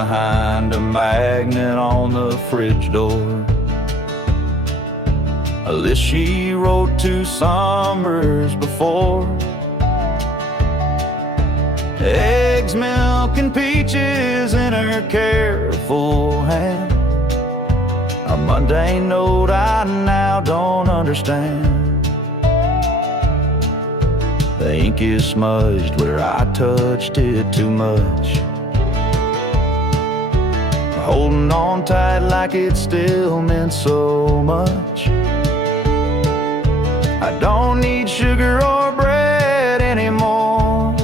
behind a magnet on the fridge door. A list she wrote 2 summers before. Eggs, milk, and peaches in her careful hand. A mundane note I now don't understand. The ink is smudged where I touched it too much. Holding on tight like it still meant so much. I don't need sugar or bread anymore,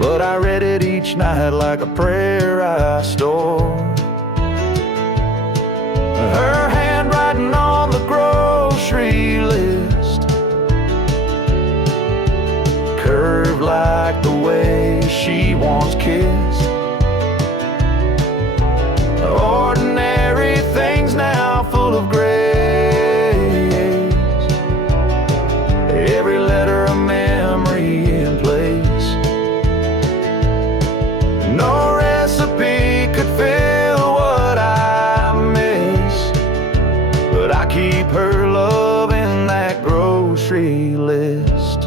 but I read it each night like a prayer I store. Her handwriting on the grocery list, curved like the way she once kissed. Ordinary things now full of grace. Every letter a memory in place. No recipe could fill what I miss, but I keep her love in that grocery list.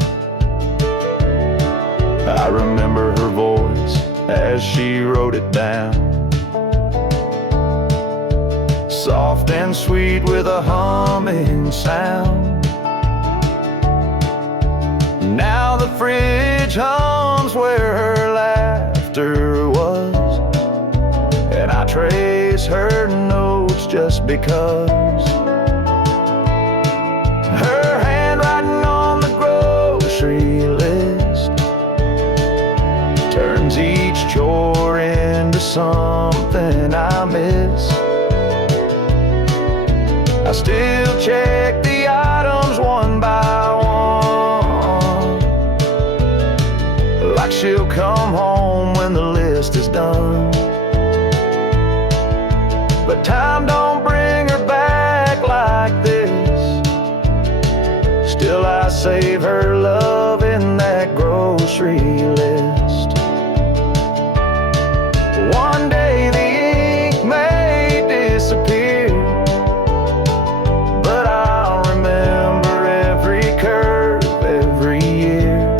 I remember her voice as she wrote it down, soft and sweet with a humming sound. Now the fridge hums where her laughter was, and I trace her notes just because. Her handwriting on the grocery list turns each chore into something I miss. I still check the items one by one, like she'll come home when the list is done. But time don't bring her back like this. Still I save her love in that grocery list. One day the ink may disappear, but I'll remember every curve, every year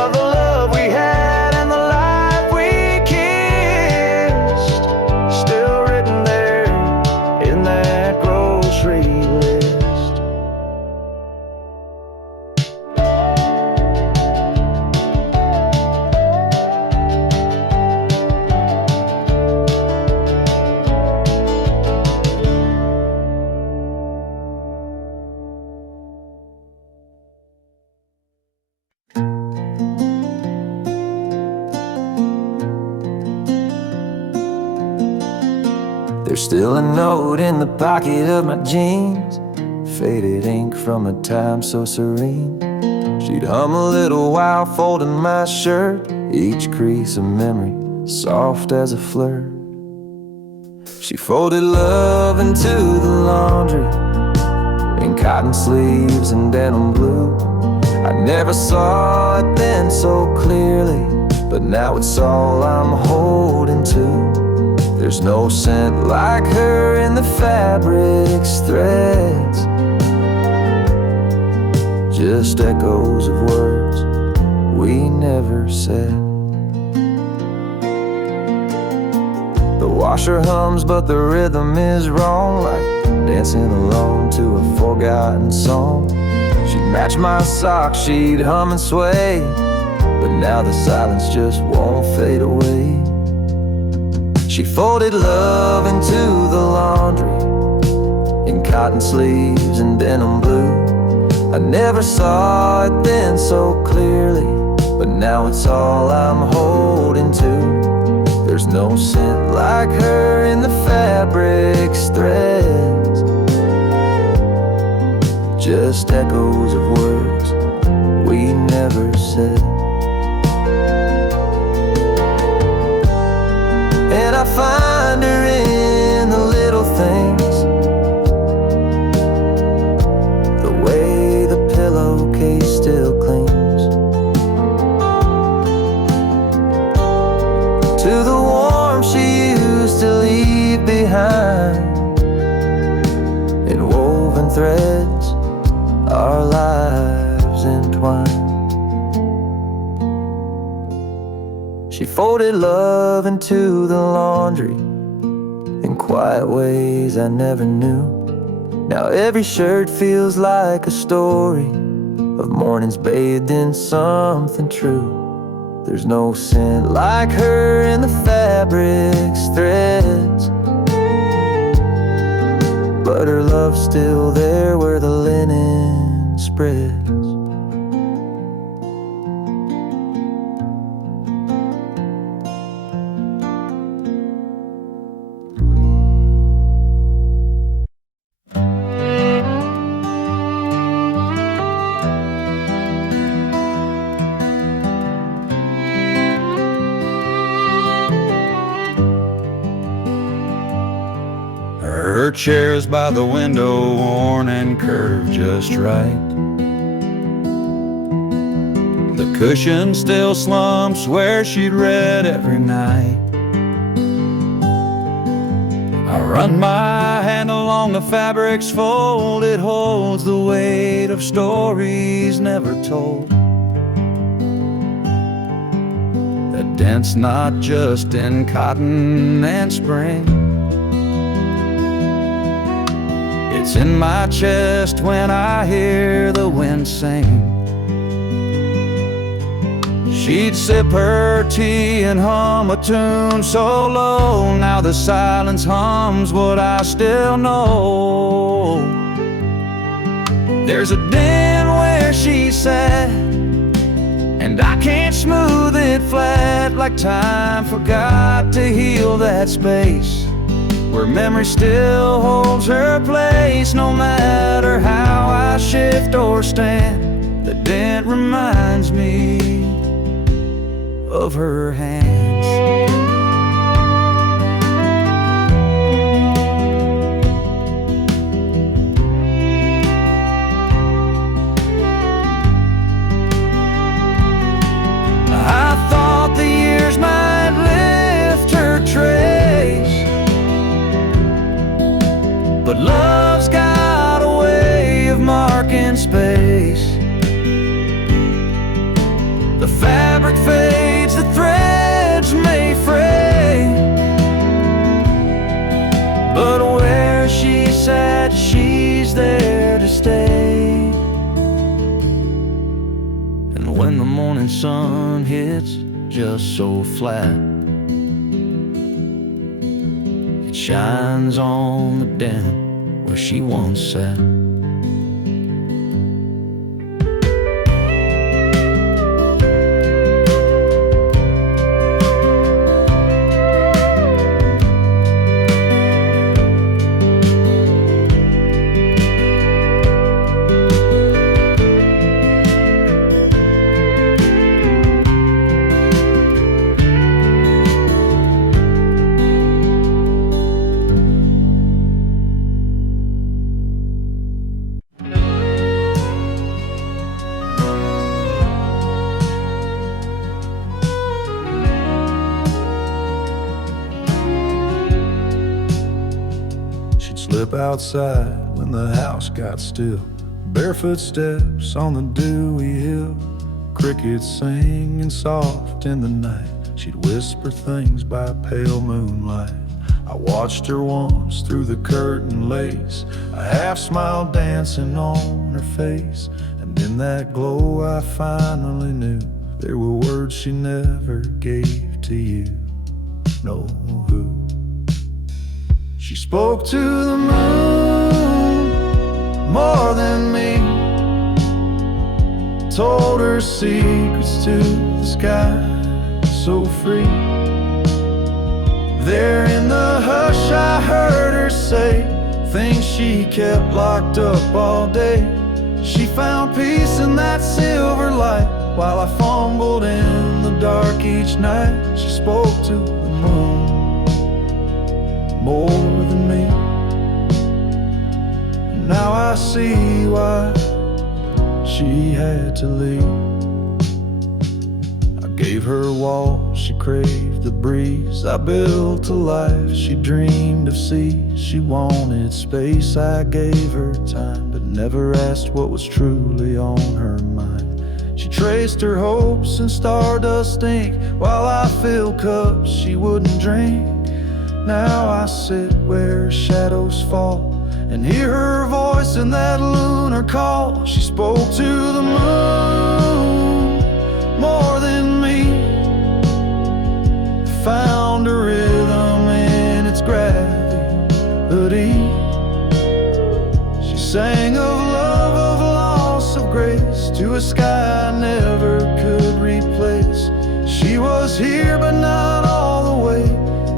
of the love we had and the life we kissed, still written there in that grocery list. There's still a note in the pocket of my jeans, faded ink from a time so serene. She'd hum a little while folding my shirt, each crease a memory, soft as a flirt. She folded love into the laundry, in cotton sleeves and denim blue. I never saw it then so clearly, but now it's all I'm holding to. There's no scent like her in the fabric's threads, just echoes of words we never said. The washer hums but the rhythm is wrong, like dancing alone to a forgotten song. She'd match my socks, she'd hum and sway, but now the silence just won't fade away. She folded love into the laundry, in cotton sleeves and denim blue. I never saw it then so clearly, but now it's all I'm holding to. There's no scent like her in the fabric's threads, just echoes of words we never said. And I find her in the little things, the way the pillowcase still clings, threads, our lives entwined. She folded love into the laundry in quiet ways I never knew. Now every shirt feels like a story of mornings bathed in something true. There's no scent like her in the fabric's threads, but her love's still there where the linen spreads. Her chair's by the window, worn and curved just right. The cushion still slumps where she'd read every night. I run my hand along the fabric's fold. It holds the weight of stories never told, that dent's not just in cotton and spring. It's in my chest when I hear the wind sing. She'd sip her tea and hum a tune so low. Now the silence hums what I still know. There's a den where she sat, and I can't smooth it flat, like time forgot to heal that space where memory still holds her place. No matter how I shift or stand, the dent reminds me of her hands. I thought the years might lift her trace, but love's got a way of marking space. The fabric fades, the threads may fray, but where she sat, she's there to stay. And when the morning sun hits just so flat, it shines on the dent where she once sat. Slip outside when the house got still, barefoot steps on the dewy hill, crickets singing soft in the night. She'd whisper things by pale moonlight. I watched her once through the curtain lace, a half smile dancing on her face. And in that glow I finally knew there were words she never gave to you. No, who? She spoke to the moon more than me, told her secrets to the sky, so free. There in the hush I heard her say things she kept locked up all day. She found peace in that silver light while I fumbled in the dark each night. She spoke to the moon more than me. Now I see why she had to leave. I gave her walls, she craved the breeze. I built a life she dreamed of seas. She wanted space, I gave her time, but never asked what was truly on her mind. She traced her hopes in stardust ink, while I filled cups she wouldn't drink. Now I sit where shadows fall and hear her voice in that lunar call. She spoke to the moon more than me, found a rhythm in its gravity. She sang of love, of loss, of grace, to a sky I never could replace. She was here but not all the way,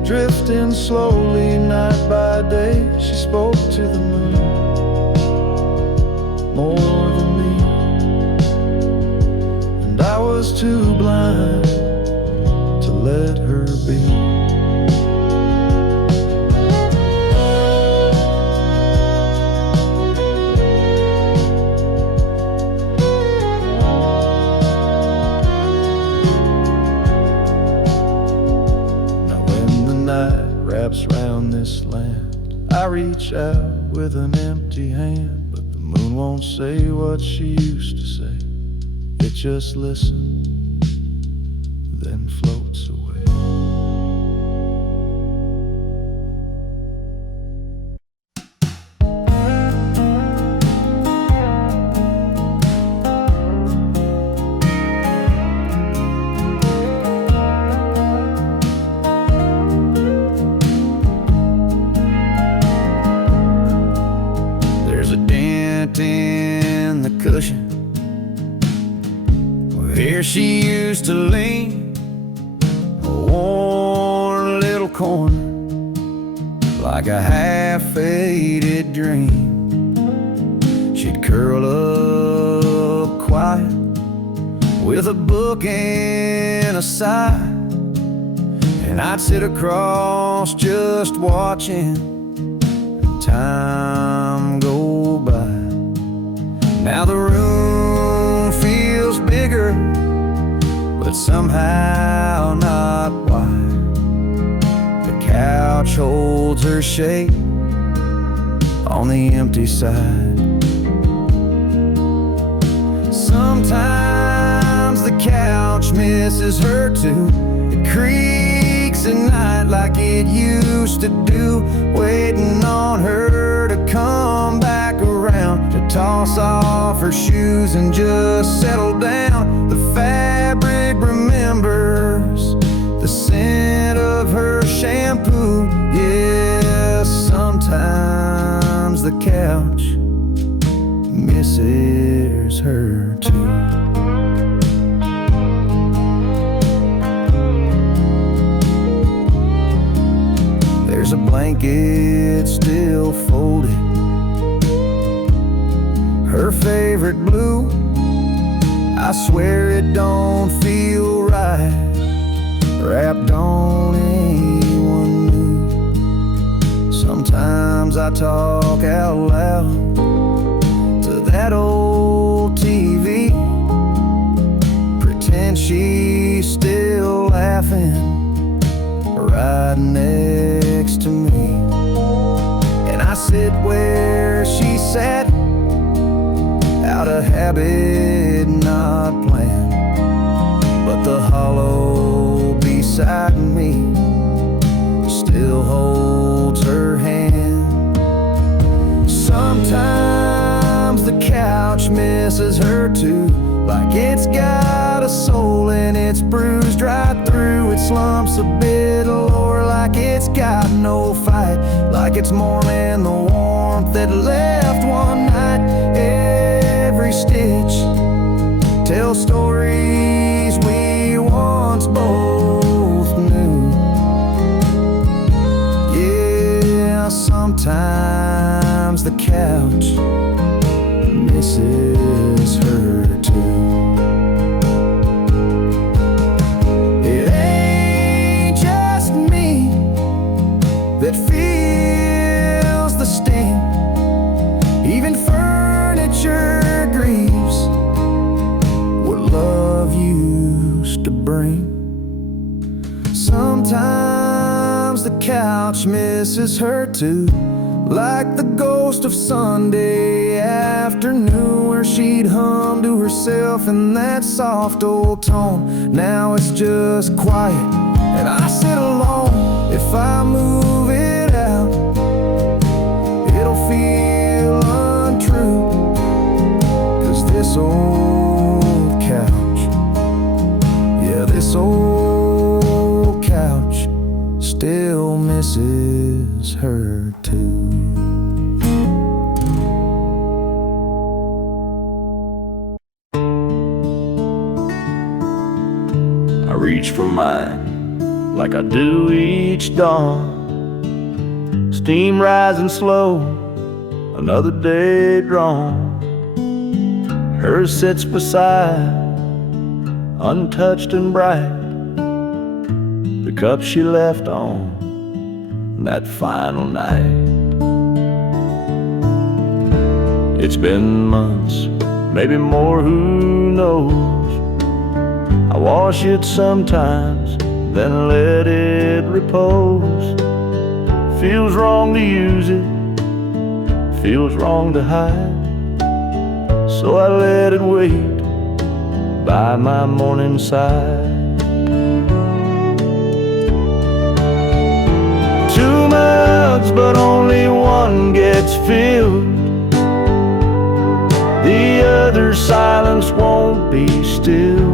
drifting slowly night by day. She spoke to the moon more than me, and I was too blind to let her be. Wraps round this land, I reach out with an empty hand, but the moon won't say what she used to say. It just listens, then floats away. In the cushion where she used to lean, a worn little corner like a half-faded dream. She'd curl up quiet with a book and a sigh, and I'd sit across just watching time go by. Now the room feels bigger, but somehow not wide. The couch holds her shape on the empty side. Sometimes the couch misses her too. It creaks at night like it used to do, waiting on her to come back around, to toss off her shoes and just settle down. The fabric remembers the scent of her shampoo. Yes, sometimes the couch misses her too. There's a blanket still folded, her favorite blue. I swear it don't feel right, wrapped on anyone new. Sometimes I talk out loud to that old TV, pretend she's still laughing right next to me. And I sit where she sat, out of habit, not planned, but the hollow beside me still holds her hand. Sometimes the couch misses her too, like it's got a soul and it's bruised right through. It slumps a bit lower, like it's got no fight, like it's mourning the warmth that left one night. Every stitch tells stories we once both knew. Yeah, sometimes the couch misses her too. It ain't just me that feels the sting. Even furniture grieves what love used to bring. Sometimes the couch misses her too, like the ghost of Sunday afternoon, where she'd hum to herself in that soft old tone. Now it's just quiet and I sit alone. If I move it out, it'll feel untrue, 'cause this old couch, yeah, this old couch still misses her too. I reach for mine like I do each dawn. Steam rising slow, another day drawn. Hers sits beside, untouched and bright, the cup she left on that final night. It's been months, maybe more, who knows. I wash it sometimes, then let it repose. Feels wrong to use it, feels wrong to hide, so I let it wait by my morning side. Two mugs, but only one gets filled. The other silence won't be still.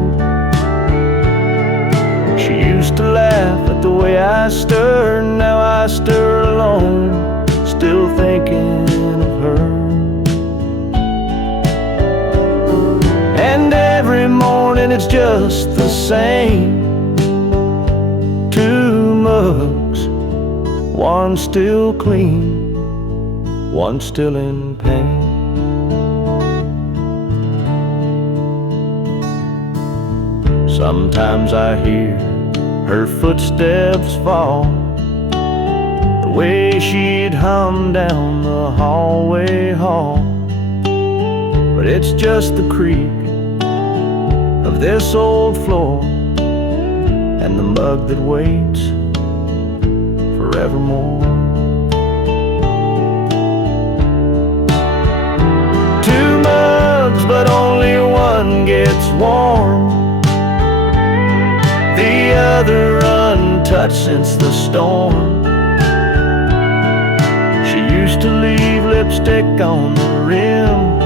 She used to laugh at the way I stir, now I stir alone, still thinking of her. And every morning it's just the same. Two mugs, one still clean, one still in pain. Sometimes I hear her footsteps fall, the way she'd hum down the hallway hall. But it's just the creak of this old floor and the mug that waits forevermore. Two mugs, but only one gets warm, the other untouched since the storm. She used to leave lipstick on the rim,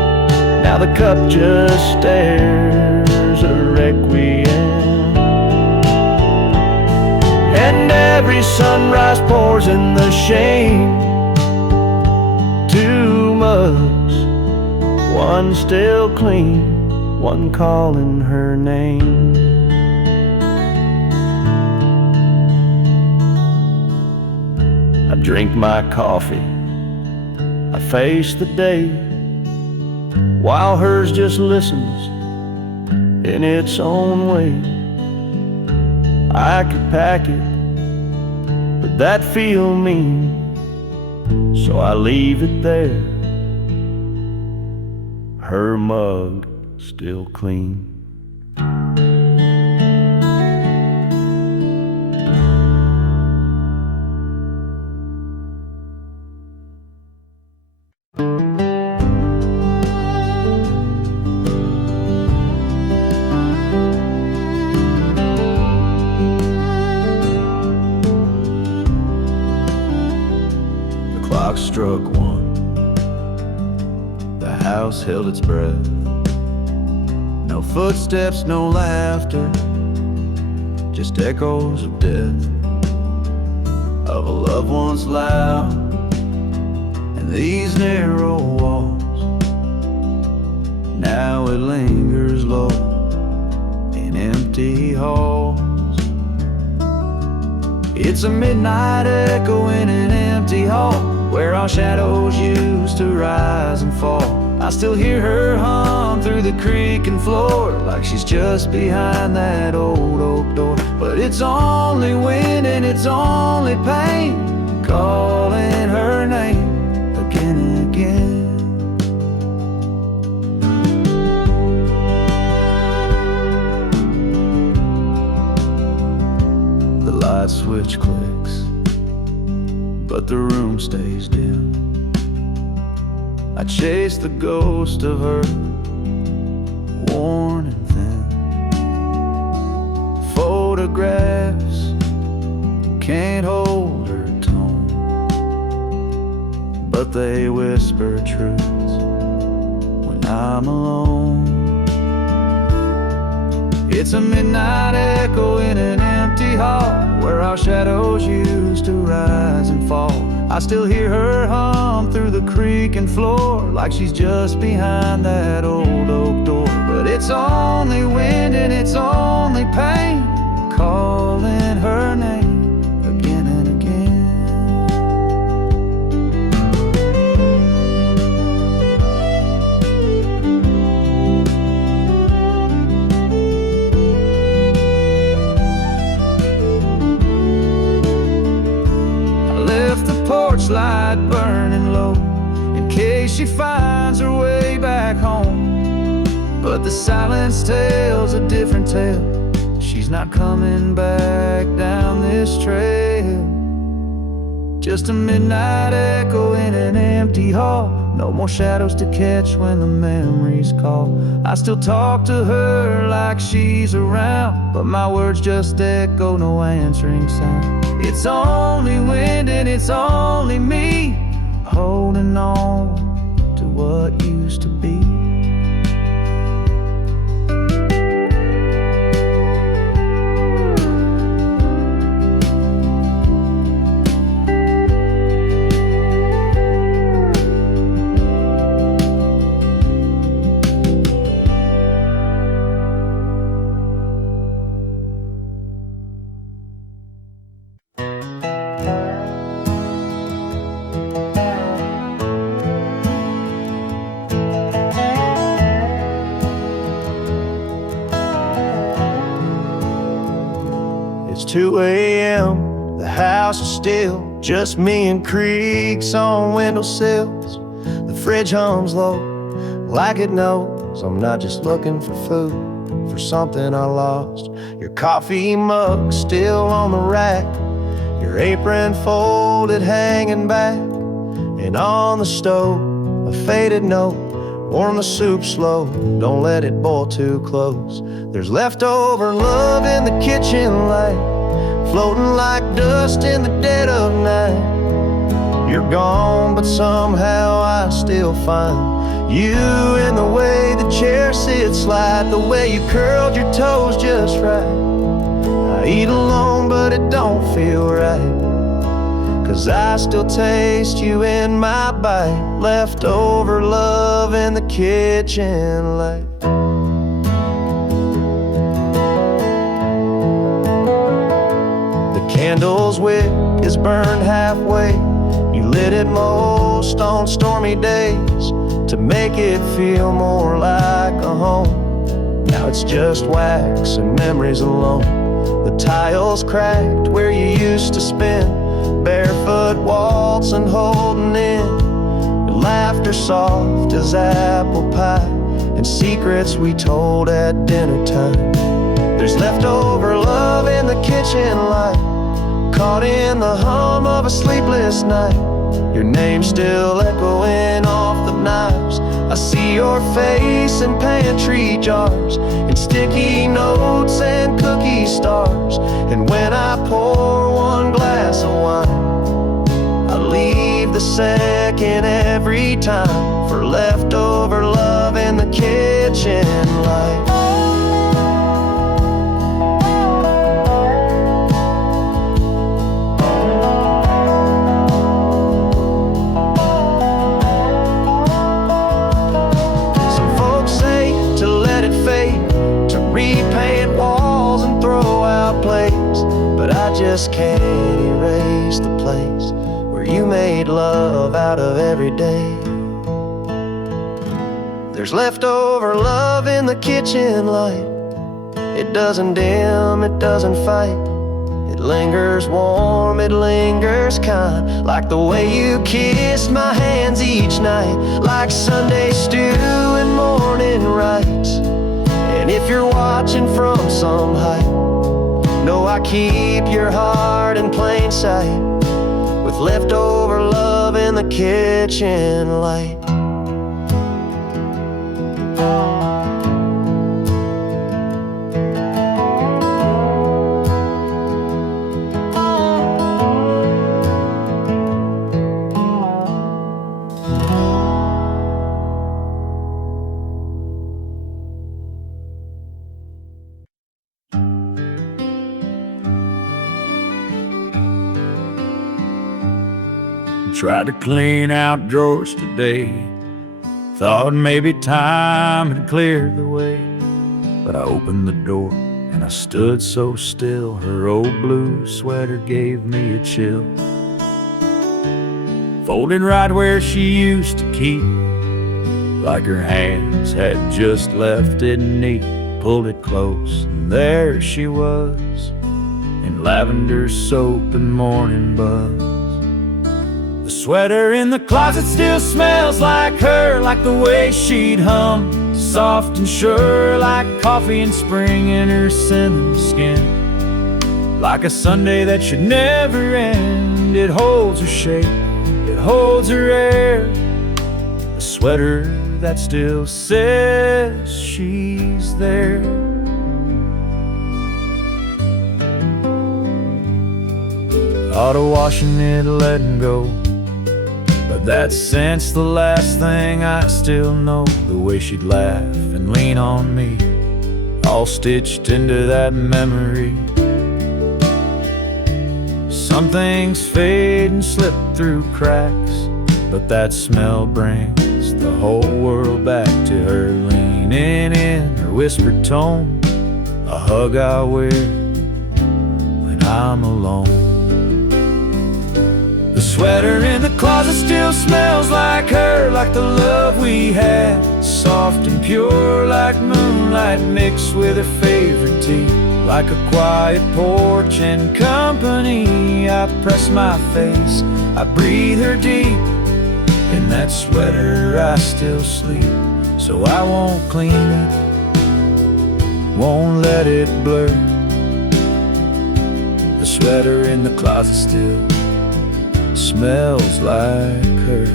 now the cup just stares a requiem. And every sunrise pours in the shame. Two mugs, one still clean, one calling her name. I drink my coffee, I face the day, while hers just listens in its own way. I could pack it, but that'd feel mean, so I leave it there, her mug still clean. Clock struck one, the house held its breath. No footsteps, no laughter, just echoes of death, of a loved one's loud and these narrow walls. Now it lingers low in empty halls. It's a midnight echo in an empty hall, where our shadows used to rise and fall. I still hear her hum through the creaking floor, like she's just behind that old oak door. But it's only wind and it's only pain, calling her name again and again. The light switch clicks, but the room stays dim. I chase the ghost of her, worn and thin. Photographs can't hold her tone, but they whisper truths when I'm alone. It's a midnight echo in an empty hall, where our shadows used to rise and fall. I still hear her hum through the creaking floor, like she's just behind that old oak door. But it's only wind and it's only pain, calling her name again and again. Porch light burning low, in case she finds her way back home. But the silence tells a different tale. She's not coming back down this trail. Just a midnight echo in an empty hall, no more shadows to catch when the memories call. I still talk to her like she's around, but my words just echo, no answering sound. It's only wind and it's only me, holding on to what used to be. It's 2 a.m., the house is still, just me and creaks on windowsills. The fridge hums low, like it knows I'm not just looking for food, for something I lost. Your coffee mug still on the rack, your apron folded hanging back, and on the stove a faded note, warm the soup slow, don't let it boil too close. There's leftover love in the kitchen light, floating like dust in the dead of night. You're gone, but somehow I still find you in the way the chair sits light, the way you curled your toes just right. I eat alone, but it don't feel right, 'cause I still taste you in my bite. Leftover love in the kitchen light. The candle's wick is burned halfway. You lit it most on stormy days to make it feel more like a home. Now it's just wax and memories alone. The tiles cracked where you used to spin, barefoot waltzing, holding in. Your laughter soft as apple pie, and secrets we told at dinner time. There's leftover love in the kitchen light, caught in the hum of a sleepless night. Your name still echoing off the knives. I see your face in pantry jars, in sticky notes and cookie stars. And when I pour one glass of wine, I leave the second every time for leftover love in the kitchen light. Just can't erase the place where you made love out of every day. There's leftover love in the kitchen light. It doesn't dim, it doesn't fight. It lingers warm, it lingers kind, like the way you kissed my hands each night, like Sunday stew and morning rites. And if you're watching from some height, know I keep your heart in plain sight, with leftover love in the kitchen light. Tried to clean out drawers today. Thought maybe time had cleared the way. But I opened the door and I stood so still. Her old blue sweater gave me a chill. Folded right where she used to keep, like her hands had just left it neat. Pulled it close and there she was, in lavender soap and morning buzz. The sweater in the closet still smells like her, like the way she'd hum, soft and sure, like coffee in spring in her cinnamon skin. Like a Sunday that should never end. It holds her shape, it holds her air. The sweater that still says she's there. Thought of washing it, letting go, but that scent's the last thing I still know. The way she'd laugh and lean on me, all stitched into that memory. Some things fade and slip through cracks, but that smell brings the whole world back to her, leaning in her whispered tone, a hug I wear when I'm alone. The sweater in the closet still smells like her, like the love we had, soft and pure, like moonlight mixed with her favorite tea. Like a quiet porch and company, I press my face, I breathe her deep. In that sweater I still sleep, so I won't clean it, won't let it blur. The sweater in the closet still smells like her.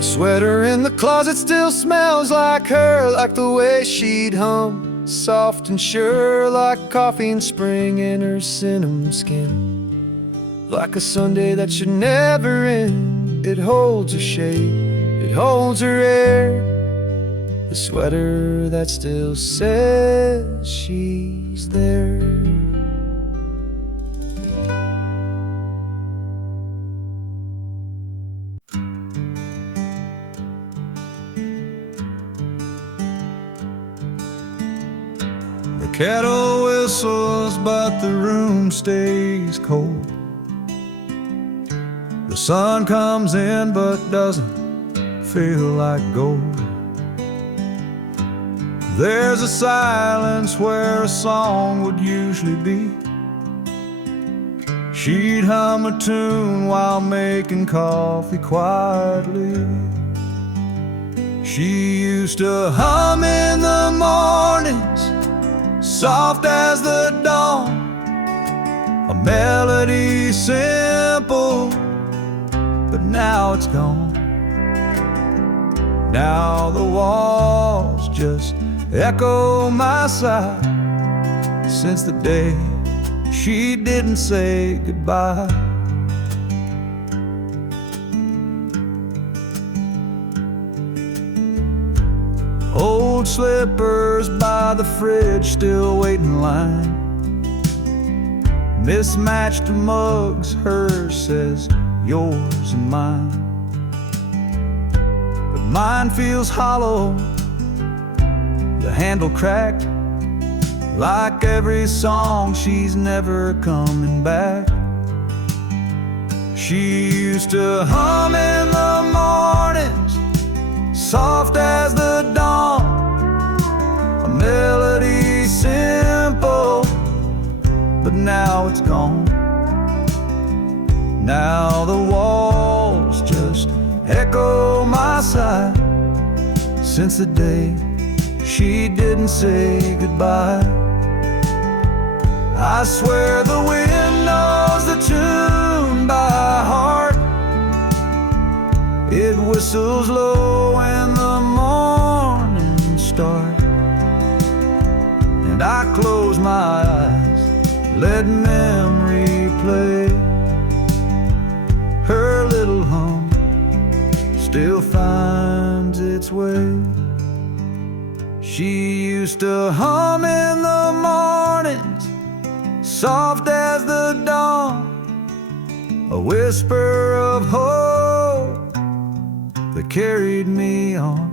Sweater in the closet still smells like her, like the way she'd hum, soft and sure, like coffee in spring in her cinnamon skin. Like a Sunday that should never end. It holds her shape, it holds her air. The sweater that still says she's there. The kettle whistles, but the room stays cold. The sun comes in, but doesn't feel like gold. There's a silence where a song would usually be. She'd hum a tune while making coffee quietly. She used to hum in the mornings, soft as the dawn, a melody simple, but now it's gone. Now the walls just echo my sigh, since the day she didn't say goodbye. Old slippers by the fridge still wait in line. Mismatched mugs, hers says yours and mine. But mine feels hollow, the handle cracked, like every song she's never coming back. She used to hum in the mornings, soft as the dawn, a melody simple, but now it's gone. Now the walls just echo my sigh, since the day she didn't say goodbye. I swear the wind knows the tune by heart. It whistles low when the morning starts, and and I close my eyes, let memory play. Her little hum still finds its way. She used to hum in the mornings, soft as the dawn, a whisper of hope that carried me on.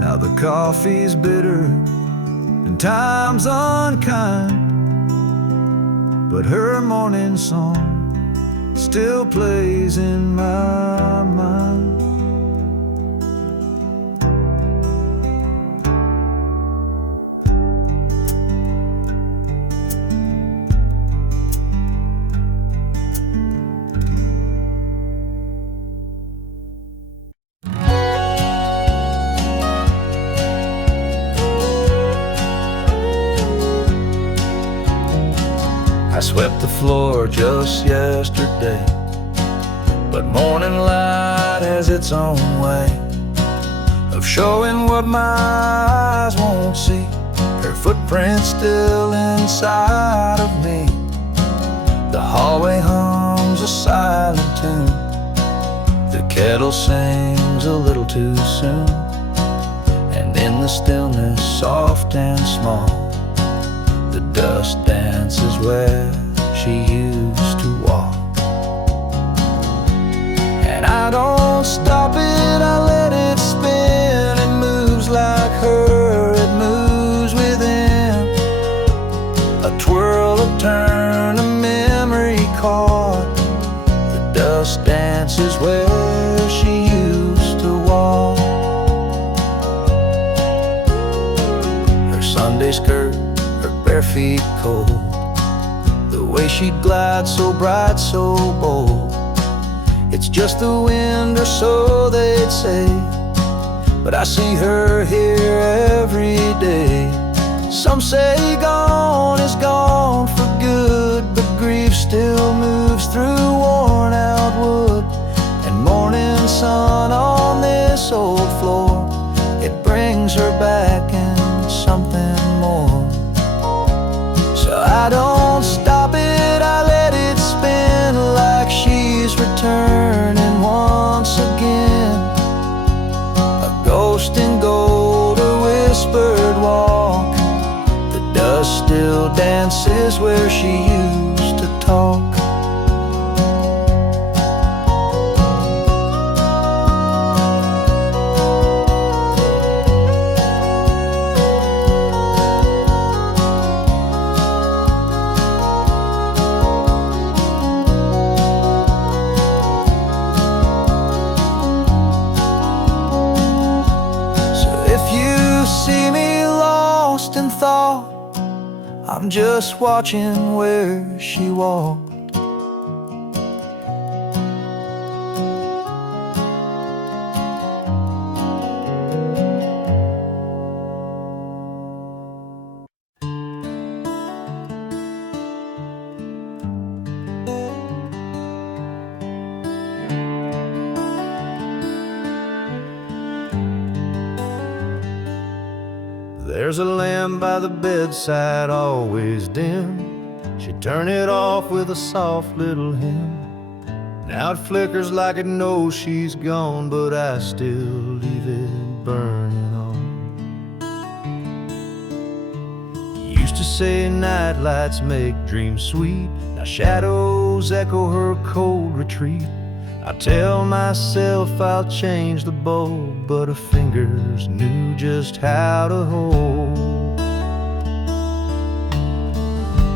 Now the coffee's bitter and time's unkind, but her morning song still plays in my mind. I swept the floor just yesterday, but morning light has its own way of showing what my eyes won't see. Her footprint's still inside of me. The hallway hums a silent tune. The kettle sings a little too soon. And in the stillness, soft and small, the dust dances where she used to walk. And I don't stop it, I let it spin. It moves like her, it moves within. A twirl, a turn, a memory caught. The dust dances where she used to walk. Her Sunday skirt, her bare feet cold, the way she'd glide so bright, so bold. It's just the wind, or so they'd say, but I see her here every day. Some say gone is gone for good, but grief still moves through worn out wood. And morning sun on this old floor, it brings her back in something more. So I don't stop it, I let it spin like she's returning once again. A ghost in gold, a whispered walk. The dust still dances where she used to talk. See me lost in thought, I'm just watching where she walked. There's a lamp by the bedside, always dim. She'd turn it off with a soft little hymn. Now it flickers like it knows she's gone, but I still leave it burning on. Used to say night lights make dreams sweet. Now shadows echo her cold retreat. I tell myself I'll change the bulb, but her fingers knew just how to hold.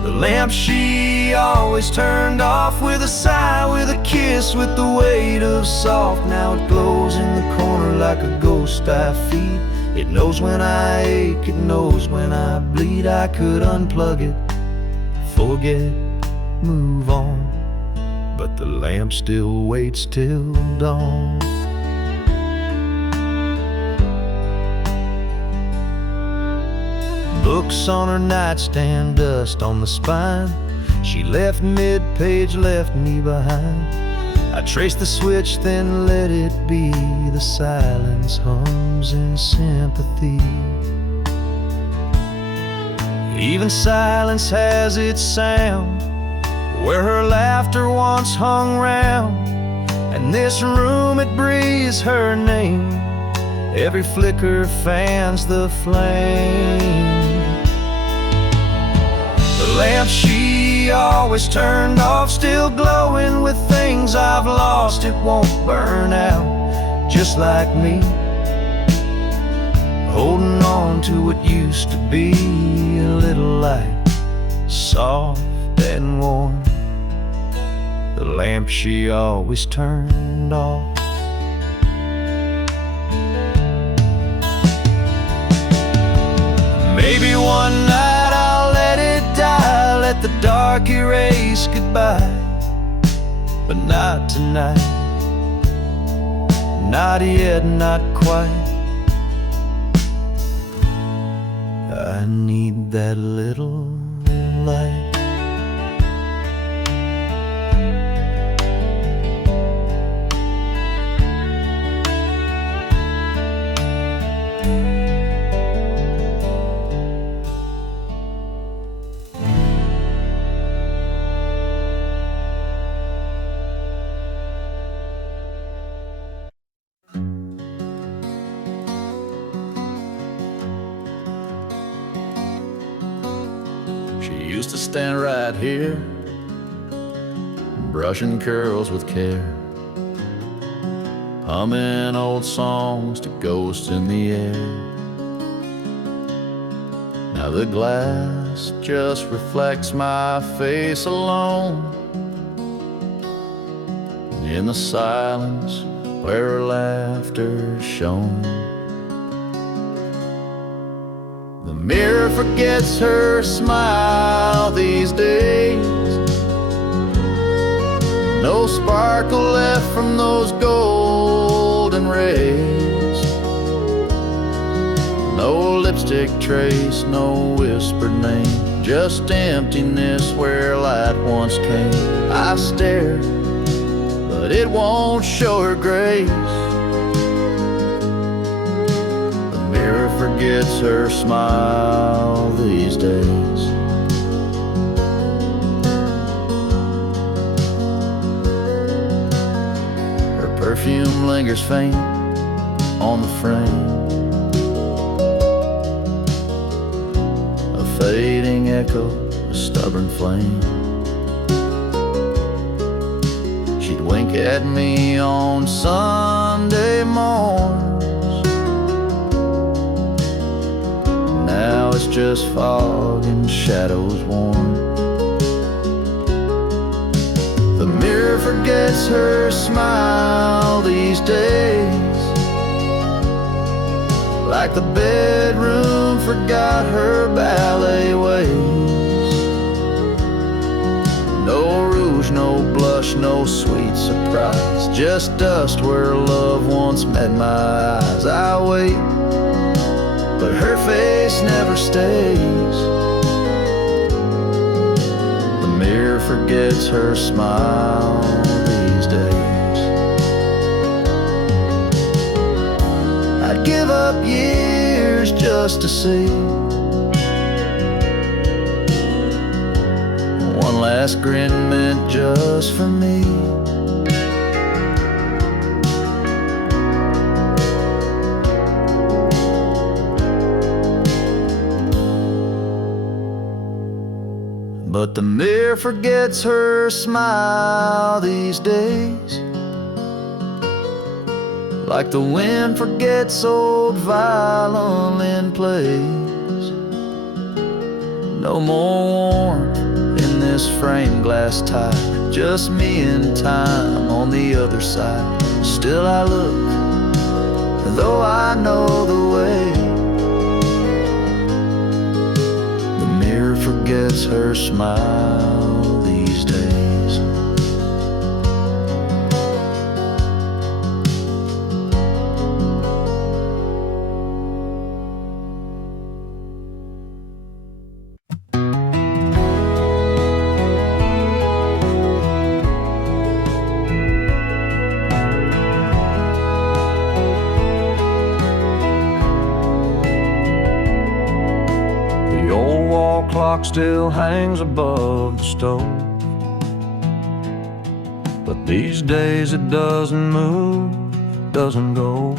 The lamp she always turned off with a sigh, with a kiss, with the weight of soft. Now it glows in the corner like a ghost I feed. It knows when I ache, it knows when I bleed. I could unplug it, forget, move on, but the lamp still waits till dawn. Books on her nightstand, dust on the spine. She left mid-page, left me behind. I traced the switch, then let it be. The silence hums in sympathy. Even silence has its sound, where her laughter once hung round. And this room, it breathes her name. Every flicker fans the flame. The lamp she always turned off, still glowing with things I've lost. It won't burn out, just like me, holding on to what used to be. A little light, soft and warm, the lamp she always turned off. Maybe one night I'll let it die, let the dark erase goodbye. But not tonight, not yet, not quite. I need that little light. She used to stand right here, brushing curls with care, humming old songs to ghosts in the air. Now the glass just reflects my face alone, in the silence where her laughter shone. The mirror forgets her smile these days. No sparkle left from those golden rays. No lipstick trace, no whispered name, just emptiness where light once came. I stare, but it won't show her grace. Forgets her smile these days. Her perfume lingers faint on the frame, a fading echo, a stubborn flame. She'd wink at me on Sunday morn. Now it's just fog and shadows worn. The mirror forgets her smile these days, like the bedroom forgot her ballet ways. No rouge, no blush, no sweet surprise, just dust where love once met my eyes. I wait, but her face never stays. The mirror forgets her smile these days. I'd give up years just to see one last grin meant just for me. But the mirror forgets her smile these days, like the wind forgets old violin plays. No more warmth in this framed glass tie, just me and time on the other side. Still I look, though I know the way. Forgets her smile these days. hall clock still hangs above the stove, but these days it doesn't move, doesn't go.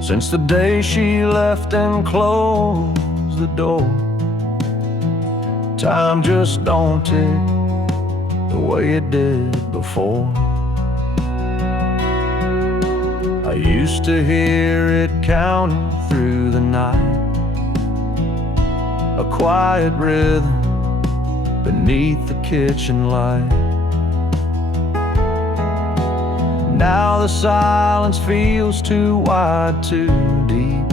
Since the day she left and closed the door, time just don't tick the way it did before. I used to hear it counting through the night, a quiet rhythm beneath the kitchen light. Now the silence feels too wide, too deep,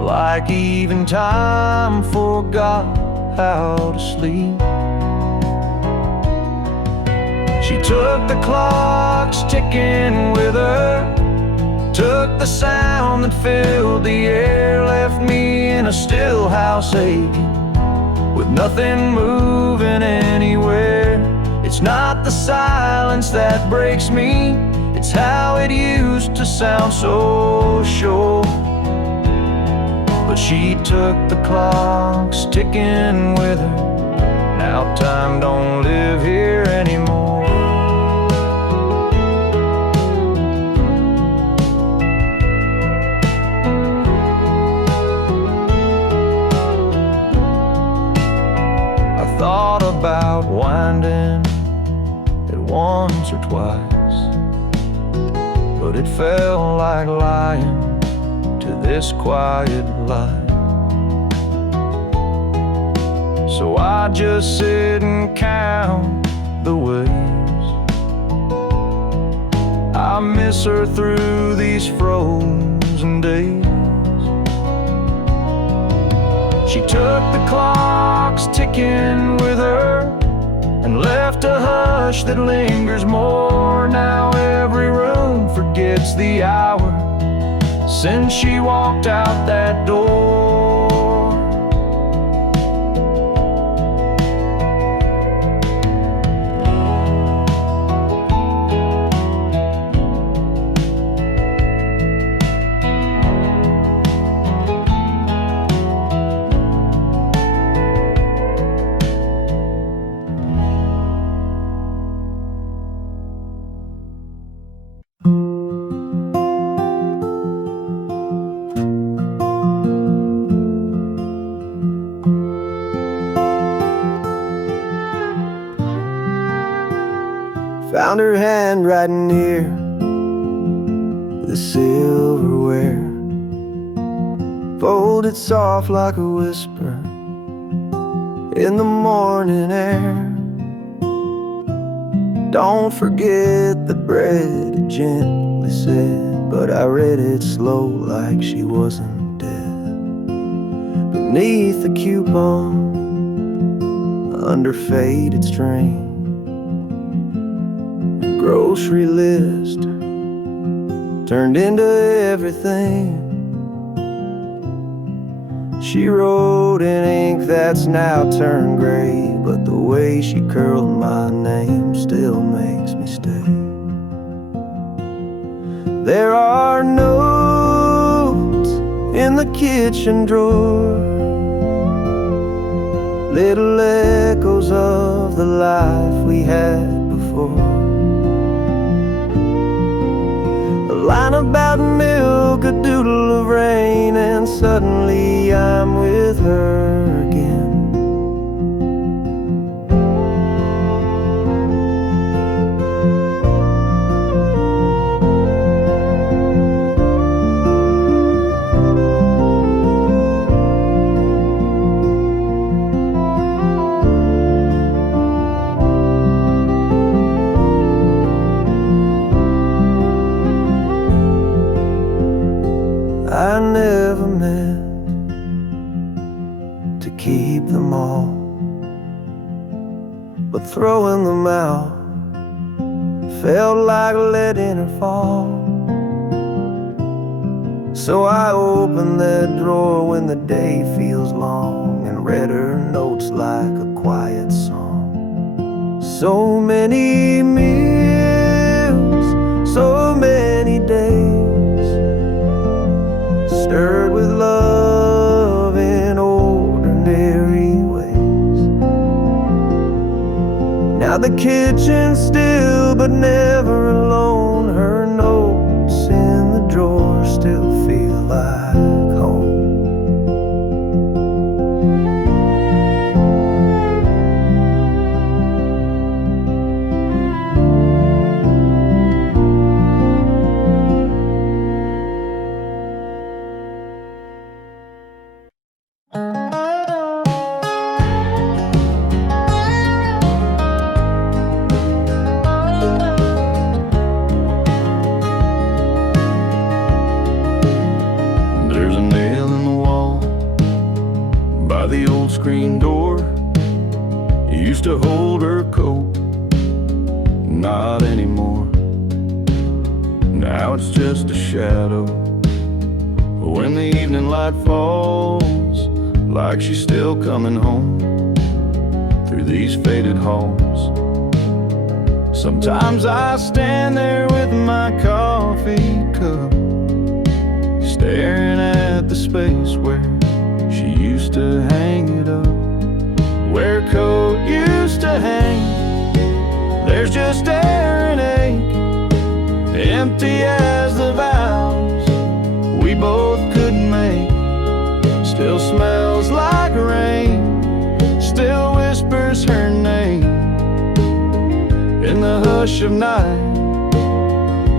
like even time forgot how to sleep. She took the clocks ticking with her, took the sound that filled the air, left me in a still house aching, with nothing moving anywhere. It's not the silence that breaks me, it's how it used to sound so sure. But she took the clocks ticking with her, now time don't live here anymore. I thought about winding it once or twice, but it felt like lying to this quiet life. So I just sit and count the ways I miss her through these frozen days. She took the clocks ticking with her and left a hush that lingers more. Now every room forgets the hour since she walked out that door. Found her handwriting near the silverware, folded soft like a whisper in the morning air. Don't forget the bread, it gently said, but I read it slow like she wasn't dead. Beneath the coupon, under faded string, grocery list turned into everything. She wrote in ink that's now turned gray, but the way she curled my name still makes me stay. There are notes in the kitchen drawer, little echoes of the life we had before. A line about milk, a doodle of rain, and suddenly I'm with her again. I never meant to keep them all, but throwing them out felt like letting her fall. So I opened that drawer when the day feels long and read her notes like a quiet song. So many meals, so many days, stirred with love in the kitchen still, but never alone. Her notes in the drawer still feel like home. There's a nail in the wall by the old screen door. You used to hold her coat, not anymore. Now it's just a shadow when the evening light falls, like she's still coming home through these faded halls. Sometimes I stand there with my coffee cup, staring at the space where she used to hang it up, where a coat used to hang. There's just air and ache, empty as the vows we both couldn't make. Still smells like rain, still whispers her name in the hush of night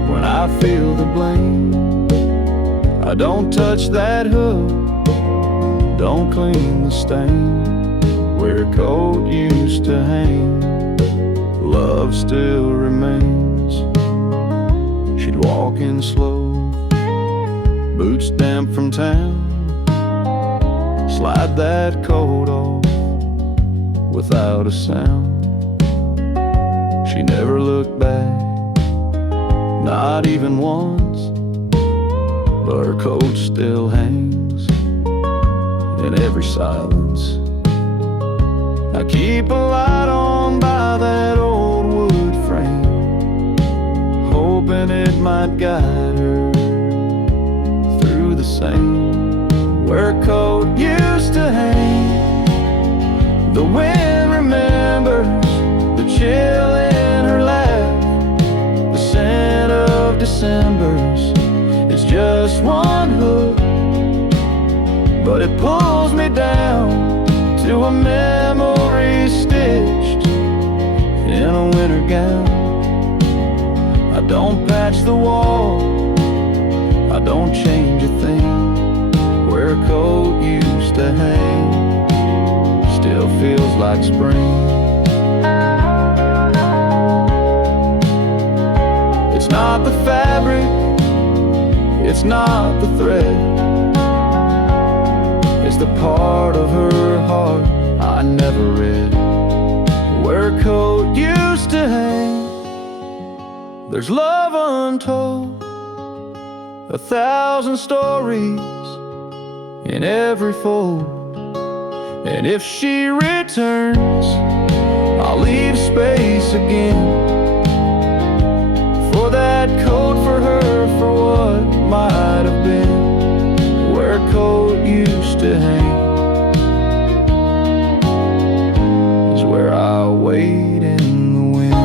when I feel the blame. I don't touch that hook, don't clean the stain where a coat used to hang. Love still remains. She'd walk in slow, boots damp from town, slide that coat off without a sound. She never looked back, not even once, but her coat still hangs in every silence. I keep a light on by that old wood frame, hoping it might guide her through the same where a coat used to hang. The wind remembers the chill in her laugh, the scent of December's. It's just one hook, but it pulls me down to a memory stitched in a winter gown. I don't patch the wall, I don't change a thing where a coat used to hang. Still feels like spring. It's not the fabric, it's not the thread, it's the part of her heart I never read, where a coat used to hang. There's love untold, 1,000 stories in every fold. And if she returns, I'll leave space again for that coat, for her, for what might have been, where a coat used to hang is where I wait in the wind.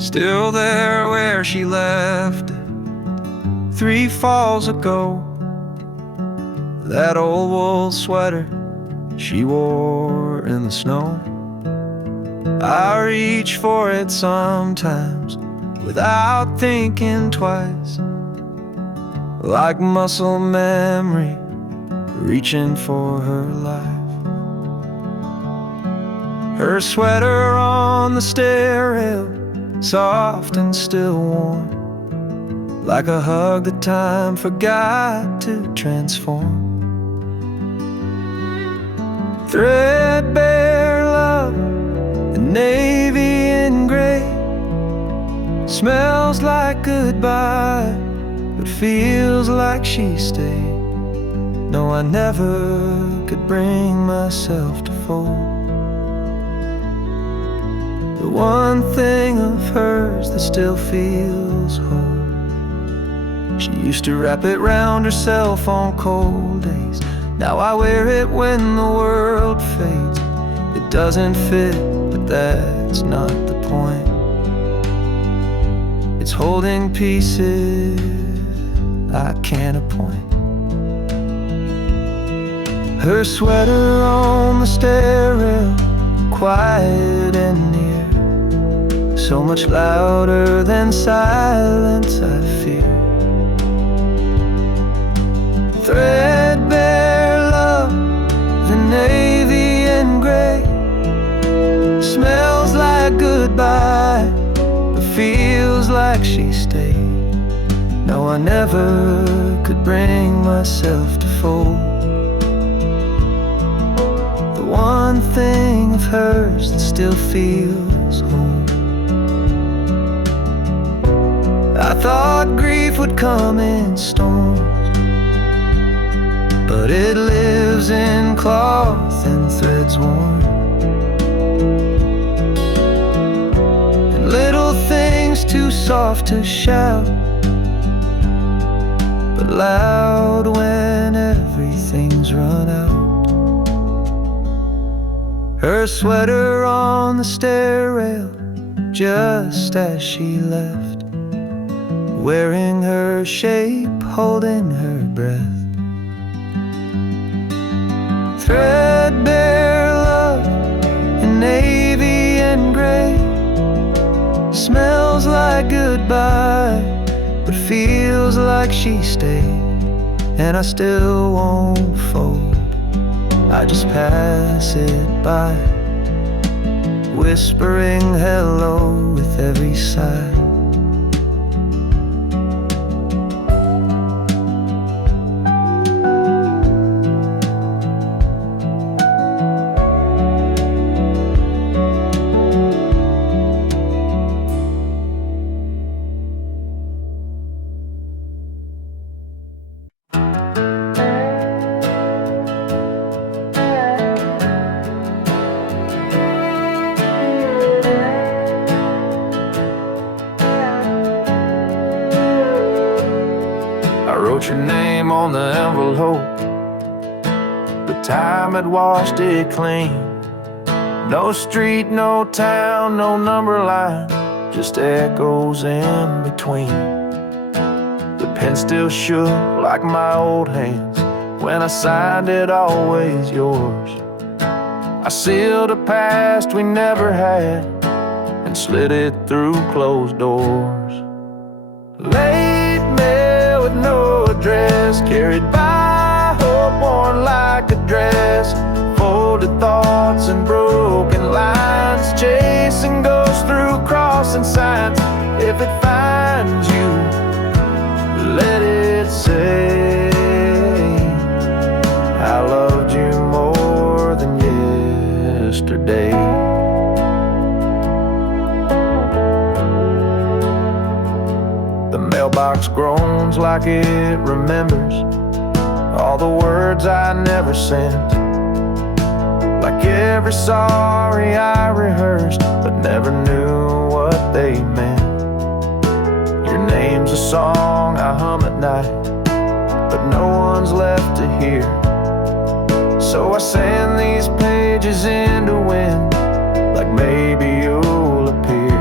Still there where she left it 3 falls ago. That old wool sweater she wore in the snow. I reach for it sometimes without thinking twice, like muscle memory reaching for her life. Her sweater on the stair rail, soft and still warm, like a hug that time forgot to transform. Threadbare love, and navy and gray, smells like goodbye, but feels like she stayed. No, I never could bring myself to fold the one thing of hers that still feels whole. She used to wrap it round herself on cold days. Now I wear it when the world fades. It doesn't fit, but that's not the point. It's holding pieces I can't appoint. Her sweater on the stair rail, quiet and near, so much louder than silence I fear. Threadbare love, the navy and gray, smells like goodbye, but feels like she stayed. No, I never could bring myself to fold the one thing of hers that still feels home. I thought grief would come in storms, but it lives in cloth and threads worn, and little things too soft to shout, but loud when everything's run out. Her sweater on the stair rail, just as she left, wearing her shape, holding her breath. Threadbare love in navy and gray, smells like goodbye, but feels like she stayed. And I still won't fold, I just pass it by, whispering hello with every sigh. I wrote your name on the envelope, but time had washed it clean. No street, no town, no number line, just echoes in between. The pen still shook like my old hands when I signed it, always yours. I sealed a past we never had and slid it through closed doors. Late mail with no address, carried by hope worn like a dress, folded thoughts and broken lines, chasing ghosts through crossing signs. If it finds you, let it say I loved you more than yesterday. The mailbox groans like it remembers all the words I never sent, like every sorry I rehearsed but never knew what they meant. Your name's a song I hum at night, but no one's left to hear, so I send these pages into wind, like maybe you'll appear.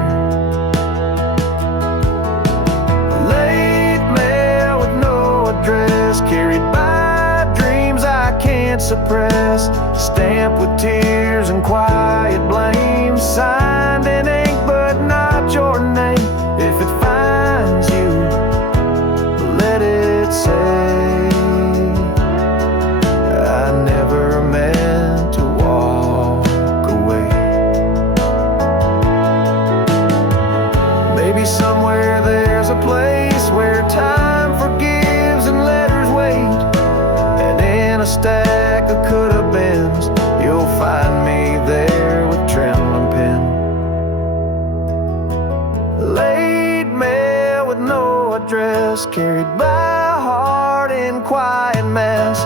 Late mail with no address, carried by dreams I can't suppress, stamped with tears and quiet blame, signed in ink but not your name. If it finds you, let it say I never meant to walk away. Maybe somewhere there's a place where time forgives and letters wait, and in a stack of could-have-beens you'll find me there with trembling pen. Late mail with no address, carried by a heart in quiet mess,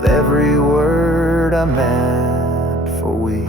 with every word I meant for we.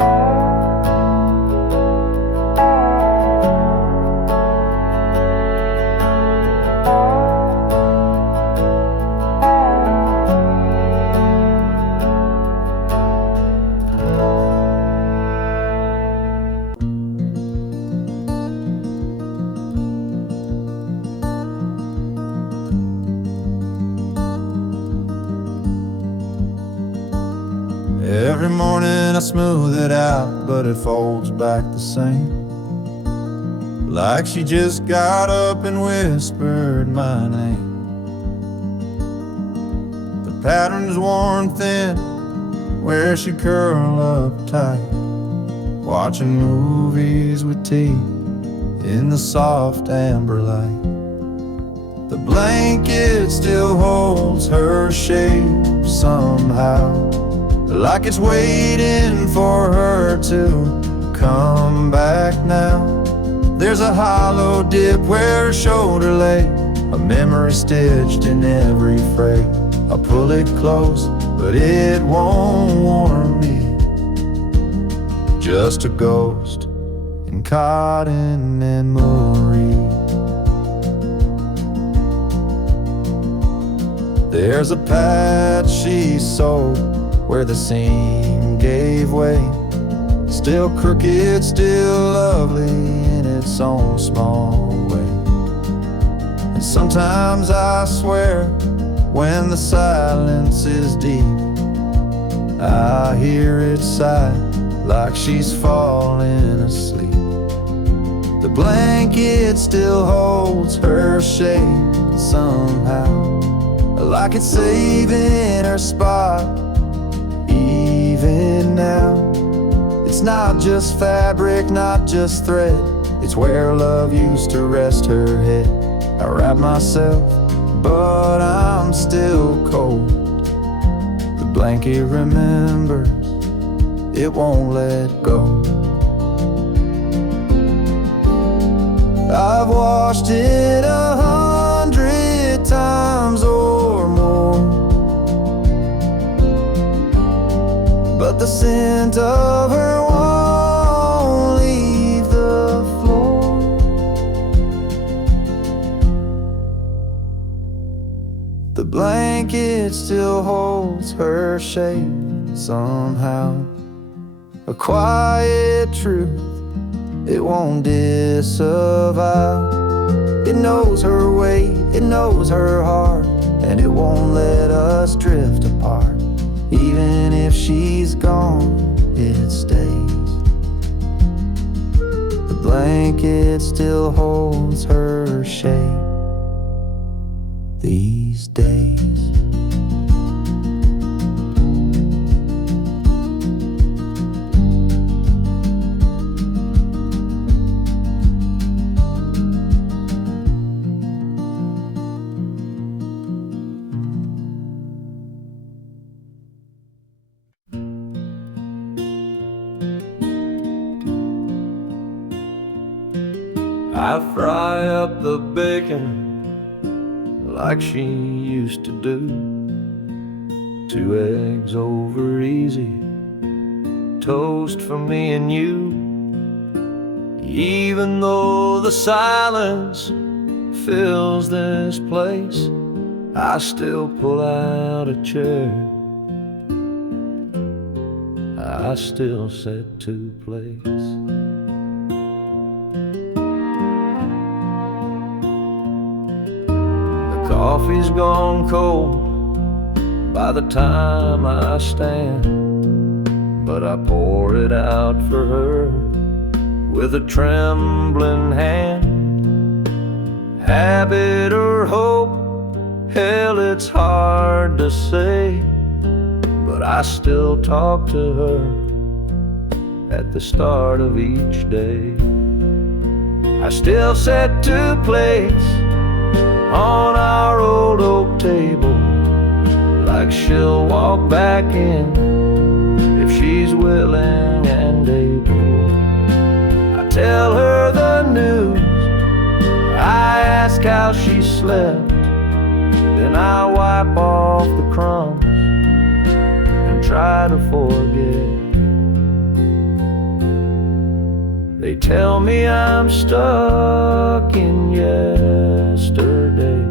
Every morning I smooth it out, but it folds back the same. Like she just got up and whispered my name. The pattern's worn thin where she curl up tight, watching movies with tea in the soft amber light. The blanket still holds her shape somehow, like it's waiting for her to come back now. There's a hollow dip where her shoulder lay, a memory stitched in every fray. I pull it close, but it won't warm me. Just a ghost in cotton and memory. There's a patch she sewed where the seam gave way, still crooked, still lovely in its own small way. And sometimes I swear, when the silence is deep, I hear it sigh like she's falling asleep. The blanket still holds her shape somehow, like it's saving her spot. Even now, it's not just fabric, not just thread, it's where love used to rest her head. I wrap myself, but I'm still cold. The blanket remembers, it won't let go. I've washed it 100 times or more, but the scent of her won't leave the floor. The blanket still holds her shape somehow, a quiet truth it won't disavow. It knows her weight, it knows her heart, and it won't let us drift apart. Even if she's gone, it stays. The blanket still holds her shape these days. I fry up the bacon like she used to do. 2 eggs over easy, toast for me and you. Even though the silence fills this place, I still pull out a chair, I still set to place. Coffee's gone cold by the time I stand, but I pour it out for her with a trembling hand. Habit or hope, hell, it's hard to say, but I still talk to her at the start of each day. I still set to place on our old oak table, like she'll walk back in if she's willing and able. I tell her the news, I ask how she slept, then I wipe off the crumbs try to forget. They tell me I'm stuck in yesterday,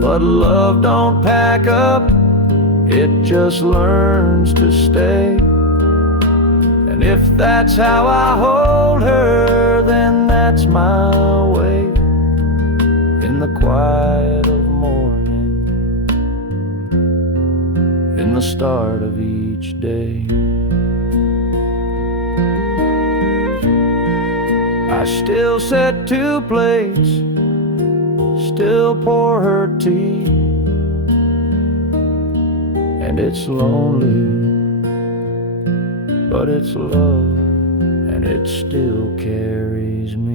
but love don't pack up, it just learns to stay. And if that's how I hold her, then that's my way. In the quiet of morning, in the start of each day, I still set 2 plates, still pour her tea, and it's lonely, but it's love, and it still carries me.